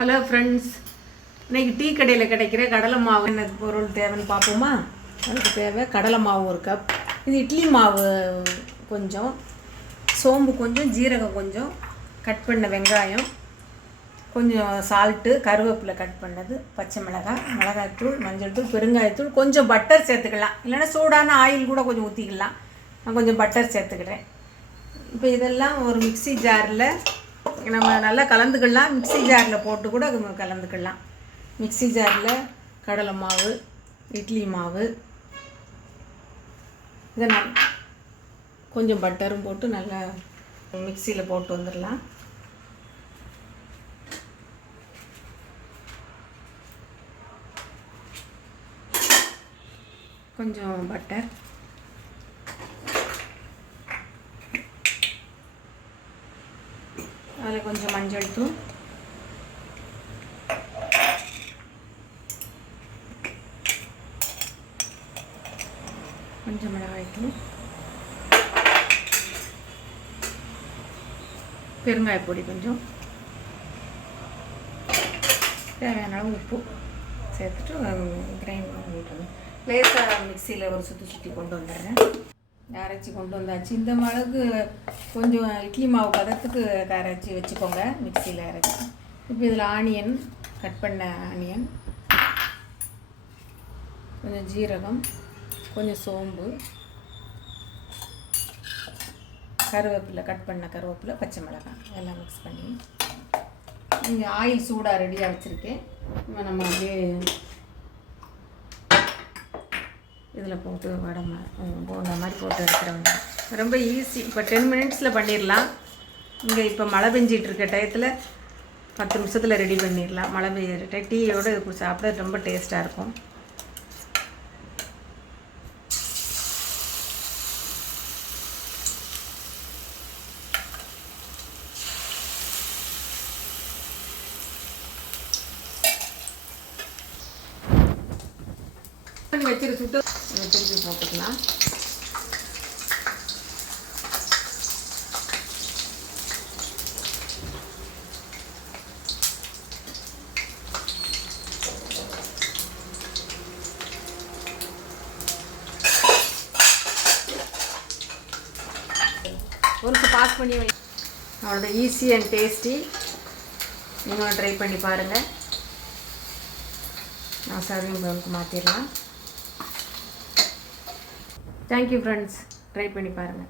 Hello friends இன்றைக்கி tea கடையில் கிடைக்கிற கடலை மாவு என்ன பொருள் தேவைன்னு பார்ப்போமா? அதுக்கு தேவை கடலை மாவு ஒரு கப் இது இட்லி மாவு கொஞ்சம் சோம்பு கொஞ்சம் ஜீரகம் கொஞ்சம் கட் பண்ண வெங்காயம் கொஞ்சம் சால்ட்டு கருவேப்பிலை கட் பண்ணது பச்சை மிளகாய் மிளகாய்த்தூள் மஞ்சள் தூள் பெருங்காயத்தூள் கொஞ்சம் பட்டர் சேர்த்துக்கலாம். இல்லைன்னா சூடான ஆயில் கூட கொஞ்சம் ஊற்றிக்கலாம் நான் கொஞ்சம் பட்டர் சேர்த்துக்கிறேன். இப்போ இதெல்லாம் ஒரு மிக்ஸி ஜாரில் நம்ம நல்லா கலந்துக்கலாம். மிக்ஸி ஜாரில் போட்டு கூட நம்ம கலந்துக்கலாம். மிக்ஸி ஜாரில் கடலை மாவு இட்லி மாவு. இதை நான் கொஞ்சம் பட்டரும் போட்டு நல்லா மிக்சியில் போட்டு வந்துடலாம். கொஞ்சம் பட்டர். அதில் கொஞ்சம் மஞ்சள் தூள். கொஞ்சம் மிளகாய் தூள். பெருங்காய பொடி கொஞ்சம். தேவையான உப்பு சேர்த்துட்டு கிரைண்ட் பண்ணிட்டு லேசாக மிக்சியில் ஒரு சுற்றி சுற்றி கொண்டு வந்துடுறேன். அரைச்சி கொண்டு வந்தாச்சு. இந்த மிளகு கொஞ்சம் இட்லி மாவு பதத்துக்கு அரைச்சி வச்சுக்கோங்க மிக்சியில் அரைச்சி. இப்போ இதில் ஆனியன் கட் பண்ண ஆனியன் கொஞ்சம் ஜீரகம் கொஞ்சம் சோம்பு கருவேப்பிலை கட் பண்ண கருவேப்பிலை பச்சை மிளகாய் எல்லாம் மிக்ஸ் பண்ணி. இங்கே ஆயில் சூடாக ரெடியாக வச்சுருக்கேன். இப்போ நம்ம அப்படியே இதில் போட்டு வடை மா மாதிரி போட்டு எடுக்கிறவங்க. ரொம்ப ஈஸி இப்போ டென் மினிட்ஸில் பண்ணிடலாம். இங்கே இப்போ மழை பெஞ்சிட்டு இருக்க டயத்தில் பத்து நிமிஷத்தில் ரெடி பண்ணிடலாம். மழை பெய்ய டீயோடு இது சாப்பிட ரொம்ப டேஸ்ட்டாக இருக்கும். வச்சிரு சுட்டு திருப்பி போட்டுக்கலாம். ஒரு பாஸ் பண்ணி வை. அவ்வளோதான். ஈஸி அண்ட் டேஸ்டி நீங்களும் ட்ரை பண்ணி பாருங்கள் நான் சர்விங் பவுலுக்கு மாற்றிடலாம் தேங்க்யூ ஃப்ரெண்ட்ஸ் ட்ரை பண்ணி பாருங்கள்